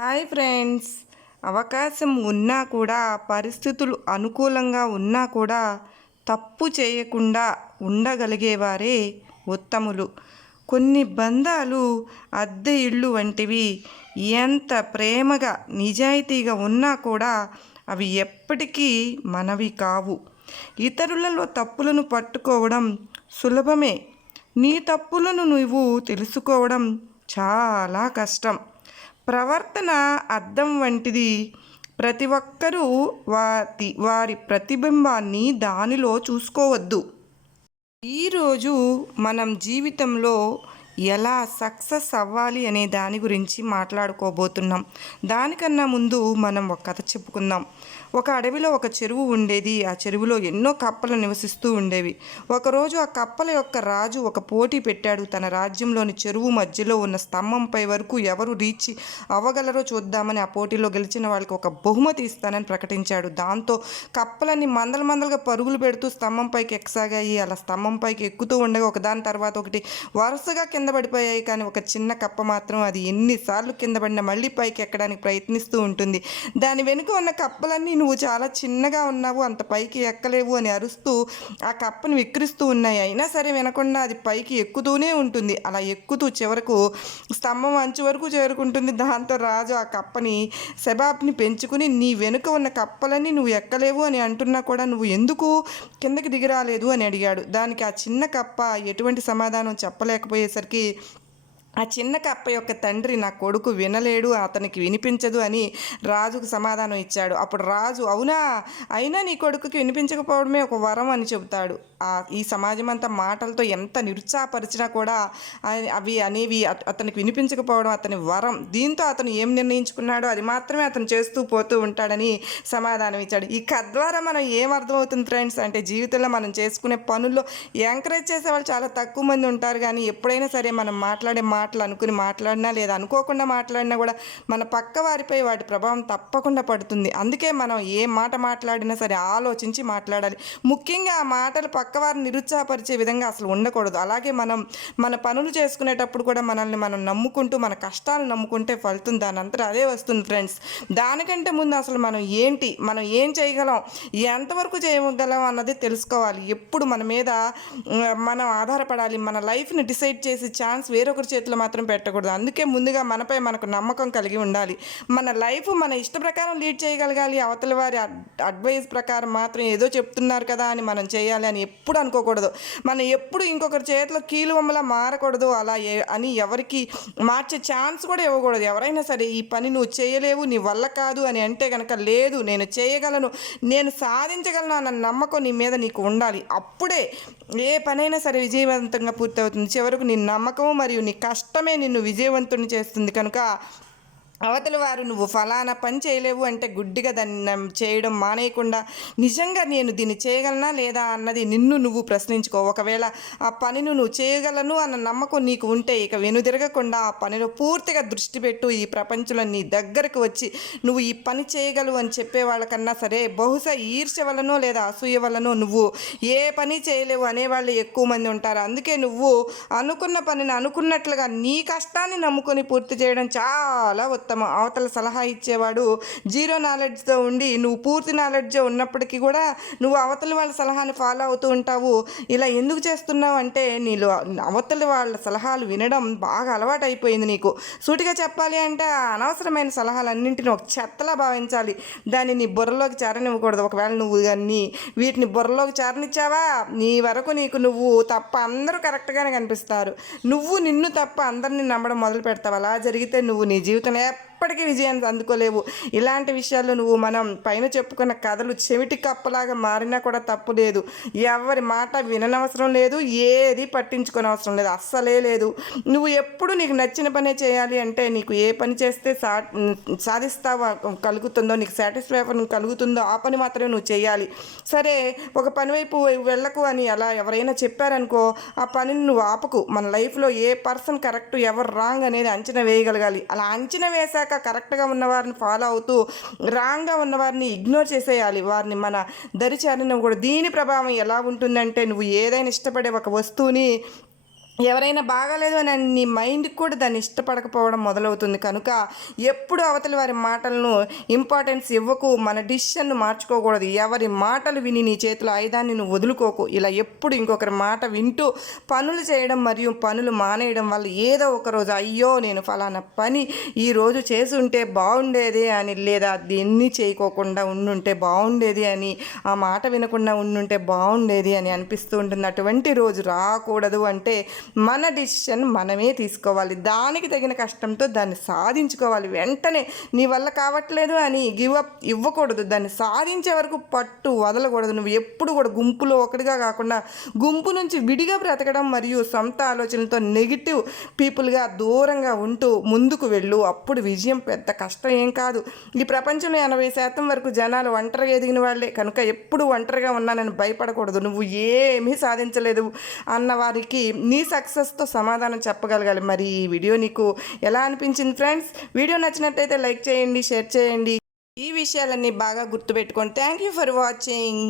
Hi friends. అవకాశం ఉన్నా కూడా, పరిస్థితులు అనుకూలంగా ఉన్నా కూడా తప్పు చేయకుండా ఉండగలిగేవారే ఉత్తములు. కొన్ని బంధాలు అద్దె ఇళ్ళు వంటివి. ఎంత ప్రేమగా నిజాయితీగా ఉన్నా కూడా అవి ఎప్పటికీ మనవి కావు. ఇతరులలో తప్పులను పట్టుకోవడం సులభమే, నీ తప్పులను నువ్వు తెలుసుకోవడం చాలా కష్టం. ప్రవర్తన అద్దం వంటిది. ప్రతి ఒక్కరూ వారి ప్రతిబింబాన్ని దానిలో చూసుకోవద్దు. ఈరోజు మనం జీవితంలో ఎలా సక్సెస్ అవ్వాలి అనే దాని గురించి మాట్లాడుకోబోతున్నాం. దానికన్నా ముందు మనం ఒక కథ చెప్పుకుందాం. ఒక అడవిలో ఒక చెరువు ఉండేది. ఆ చెరువులో ఎన్నో కప్పలు నివసిస్తూ ఉండేవి. ఒకరోజు ఆ కప్పల యొక్క రాజు ఒక పోటీ పెట్టాడు. తన రాజ్యంలోని చెరువు మధ్యలో ఉన్న స్తంభంపై వరకు ఎవరు రీచ్ అవ్వగలరో చూద్దామని ఆ పోటీలో గెలిచిన వాళ్ళకి ఒక బహుమతి ఇస్తానని ప్రకటించాడు. దాంతో కప్పలన్నీ మందలుగా పరుగులు పెడుతూ స్తంభంపైకి ఎక్కసాగాయి. అలా స్తంభంపైకి ఎక్కుతూ ఉండగా ఒకదాని తర్వాత ఒకటి వరుసగా కింద పడిపోయాయి. కానీ ఒక చిన్న కప్ప మాత్రం అది ఎన్నిసార్లు కింద పడినా మళ్ళీ పైకి ఎక్కడానికి ప్రయత్నిస్తూ ఉంటుంది. దాని వెనుక ఉన్న కప్పలన్నీ నువ్వు చాలా చిన్నగా ఉన్నావు, అంత పైకి ఎక్కలేవు అని అరుస్తూ ఆ కప్పను విక్రిస్తూ ఉన్నాయి. అయినా సరే వినకుండా అది పైకి ఎక్కుతూనే ఉంటుంది. అలా ఎక్కుతూ చివరకు స్తంభం అంచు వరకు చేరుకుంటుంది. దాంతో రాజు ఆ కప్పని శబాబ్ని పెంచుకుని, నీ వెనుక ఉన్న కప్పలన్నీ నువ్వు ఎక్కలేవు అని అంటున్నా కూడా నువ్వు ఎందుకు కిందకి దిగిరాలేదు అని అడిగాడు. దానికి ఆ చిన్న కప్ప ఎటువంటి సమాధానం చెప్పలేకపోయేసరికి ఆ చిన్న కప్ప యొక్క తండ్రి, నా కొడుకు వినలేడు, అతనికి వినిపించదు అని రాజుకు సమాధానం ఇచ్చాడు. అప్పుడు రాజు, అవునా, అయినా నీ కొడుకుకి వినిపించకపోవడమే ఒక వరం అని చెబుతాడు. ఈ సమాజం అంతా మాటలతో ఎంత నిరుత్సాహపరిచినా కూడా అవి అనేవి అతనికి వినిపించకపోవడం అతని వరం. దీంతో అతను ఏం నిర్ణయించుకున్నాడో అది మాత్రమే అతను చేస్తూ పోతూ ఉంటాడని సమాధానం ఇచ్చాడు. ఈ కథ ద్వారా మనం ఏం అర్థమవుతుంది ఫ్రెండ్స్ అంటే, జీవితంలో మనం చేసుకునే పనుల్లో ఎంకరేజ్ చేసే వాళ్ళు చాలా తక్కువ మంది ఉంటారు. కానీ ఎప్పుడైనా సరే మనం మాట్లాడే మాటలు అనుకుని మాట్లాడినా లేదా అనుకోకుండా మాట్లాడినా కూడా మన పక్క వారిపై వాటి ప్రభావం తప్పకుండా పడుతుంది. అందుకే మనం ఏ మాట మాట్లాడినా సరే ఆలోచించి మాట్లాడాలి. ముఖ్యంగా ఆ మాటలు పక్కవారిని నిరుత్సాహపరిచే విధంగా అసలు ఉండకూడదు. అలాగే మనం మన పనులు చేసుకునేటప్పుడు కూడా మనల్ని మనం నమ్ముకుంటూ, మన కష్టాలు నమ్ముకుంటే ఫలితం దాని అంతా అదే వస్తుంది ఫ్రెండ్స్. దానికంటే ముందు అసలు మనం ఏంటి, మనం ఏం చేయగలం, ఎంతవరకు చేయగలం అన్నది తెలుసుకోవాలి. ఎప్పుడు మన మీద మనం ఆధారపడాలి. మన లైఫ్ని డిసైడ్ చేసే ఛాన్స్ వేరొకరి చేతిలో మాత్రం పెట్టకూడదు. అందుకే ముందుగా మనపై మనకు నమ్మకం కలిగి ఉండాలి. మన లైఫ్ మన ఇష్ట ప్రకారం లీడ్ చేయగలగాలి. అవతల వారి అడ్వైస్ ప్రకారం మాత్రం ఏదో చెప్తున్నారు కదా అని మనం చేయాలి అని ఎప్పుడు అనుకోకూడదు. మనం ఎప్పుడు ఇంకొకరి చేతిలో కీలుబొమ్మలా మారకూడదు. అలా అని ఎవరికి మార్చే ఛాన్స్ కూడా ఇవ్వకూడదు. ఎవరైనా సరే ఈ పని నువ్వు చేయలేవు, నీ వల్ల కాదు అని అంటే కనుక, లేదు నేను చేయగలను, నేను సాధించగలను అన్న నమ్మకం నీ మీద నీకు ఉండాలి. అప్పుడే ఏ పనైనా సరే విజయవంతంగా పూర్తవుతుంది. చివరకు నీ నమ్మకం మరియు నీ కష్టమే నిన్ను విజయవంతుని చేస్తుంది. కనుక అవతల వారు నువ్వు ఫలానా పని చేయలేవు అంటే గుడ్డిగా దాన్ని చేయడం మానేయకుండా, నిజంగా నేను దీన్ని చేయగలనా లేదా అన్నది నిన్ను నువ్వు ప్రశ్నించుకో. ఒకవేళ ఆ పనిని నువ్వు చేయగలను అన్న నమ్మకం నీకు ఉంటే ఇక వెనుదిరగకుండా ఆ పనిలో పూర్తిగా దృష్టి పెట్టు. ఈ ప్రపంచంలో నీ దగ్గరకు వచ్చి నువ్వు ఈ పని చేయగలవు అని చెప్పే వాళ్ళకన్నా సరే, బహుశా ఈర్ష్య వలనో లేదా అసూయ వలనో నువ్వు ఏ పని చేయలేవు అనేవాళ్ళు ఎక్కువ మంది ఉంటారు. అందుకే నువ్వు అనుకున్న పనిని అనుకున్నట్లుగా నీ కష్టాన్ని నమ్ముకొని పూర్తి చేయడం చాలా అవతల సలహా ఇచ్చేవాడు జీరో నాలెడ్జ్తో ఉండి, నువ్వు పూర్తి నాలెడ్జ్ ఉన్నప్పటికీ కూడా నువ్వు అవతల వాళ్ళ సలహాని ఫాలో అవుతూ ఉంటావు. ఇలా ఎందుకు చేస్తున్నావు అంటే, నీలో అవతల వాళ్ళ సలహాలు వినడం బాగా అలవాటు అయిపోయింది నీకు. సూటిగా చెప్పాలి అంటే అనవసరమైన సలహాలన్నింటినీ ఒక చెత్తలా భావించాలి. దాన్ని నీ బుర్రలోకి చేరనివ్వకూడదు. ఒకవేళ నువ్వు కానీ వీటిని బుర్రలోకి చేరనిచ్చావా, నీ వరకు నీకు నువ్వు తప్ప అందరూ కరెక్ట్గానే కనిపిస్తారు. నువ్వు నిన్ను తప్ప అందరినీ నమ్మడం మొదలు పెడతావు. అలా జరిగితే నువ్వు నీ జీవితం ఎప్పటికీ విజయాన్ని అందుకోలేవు. ఇలాంటి విషయాల్లో నువ్వు మనం పైన చెప్పుకున్న కథలు చెవిటి కప్పలాగా మారినా కూడా తప్పు లేదు. ఎవరి మాట విననవసరం లేదు, ఏది పట్టించుకునే అవసరం లేదు, అస్సలే లేదు. నువ్వు ఎప్పుడు నీకు నచ్చిన పనే చేయాలి అంటే, నీకు ఏ పని చేస్తే సాధిస్తావో కలుగుతుందో, నీకు సాటిస్ఫాక్షన్ కలుగుతుందో ఆ పని మాత్రమే నువ్వు చేయాలి. సరే, ఒక పని వైపు వెళ్ళకు అని అలా ఎవరైనా చెప్పారనుకో, ఆ పనిని నువ్వు ఆపకు. మన లైఫ్లో ఏ పర్సన్ కరెక్ట్, ఎవరు రాంగ్ అనేది అంచనా వేయగలగాలి. అలా అంచనా వేశాక కరెక్ట్గా ఉన్నవారిని ఫాలో అవుతూ రాంగ్గా ఉన్నవారిని ఇగ్నోర్ చేసేయాలి. వారిని మన దరి చేరనివ్వకూడదు. దీని ప్రభావం ఎలా ఉంటుందంటే, నువ్వు ఏదైనా ఇష్టపడే ఒక వస్తువుని ఎవరైనా బాగాలేదు అని నీ మైండ్కి కూడా దాన్ని ఇష్టపడకపోవడం మొదలవుతుంది. కనుక ఎప్పుడు అవతలి వారి మాటలను ఇంపార్టెన్స్ ఇవ్వకు. మన డిసిషన్ను మార్చుకోకూడదు. ఎవరి మాటలు విని నీ చేతిలో ఆయుధాన్ని నువ్వు వదులుకోకు. ఇలా ఎప్పుడు ఇంకొకరి మాట వింటూ పనులు చేయడం మరియు పనులు మానేయడం వల్ల ఏదో ఒక రోజు అయ్యో నేను ఫలానా పని ఈరోజు చేసి ఉంటే బాగుండేది అని, లేదా దీన్ని చేయకోకుండా ఉండుంటే బాగుండేది అని, ఆ మాట వినకుండా ఉండుంటే బాగుండేది అని అనిపిస్తూ ఉంటుంది. అటువంటి రోజు రాకూడదు అంటే మన డిసిషన్ మనమే తీసుకోవాలి. దానికి తగిన కష్టంతో దాన్ని సాధించుకోవాలి. వెంటనే నీ వల్ల కావట్లేదు అని గివప్ ఇవ్వకూడదు. దాన్ని సాధించే వరకు పట్టు వదలకూడదు. నువ్వు ఎప్పుడు కూడా గుంపులో ఒకటిగా కాకుండా గుంపు నుంచి విడిగా బ్రతకడం మరియు సొంత ఆలోచనలతో నెగిటివ్ పీపుల్గా దూరంగా ఉంటూ ముందుకు వెళ్ళు. అప్పుడు విజయం పెద్ద కష్టం ఏం కాదు. ఈ ప్రపంచంలో 80% వరకు జనాలు ఒంటరిగా ఎదిగిన వాళ్ళే. కనుక ఎప్పుడు ఒంటరిగా ఉన్నానని భయపడకూడదు. నువ్వు ఏమీ సాధించలేదు అన్న వారికి నీ సక్సెస్తో సమాధానం చెప్పగలగాలి. మరి ఈ వీడియో నీకు ఎలా అనిపించింది ఫ్రెండ్స్? వీడియో నచ్చినట్టయితే లైక్ చేయండి, షేర్ చేయండి. ఈ విషయాలన్నీ బాగా గుర్తుపెట్టుకోండి. Thank you for watching.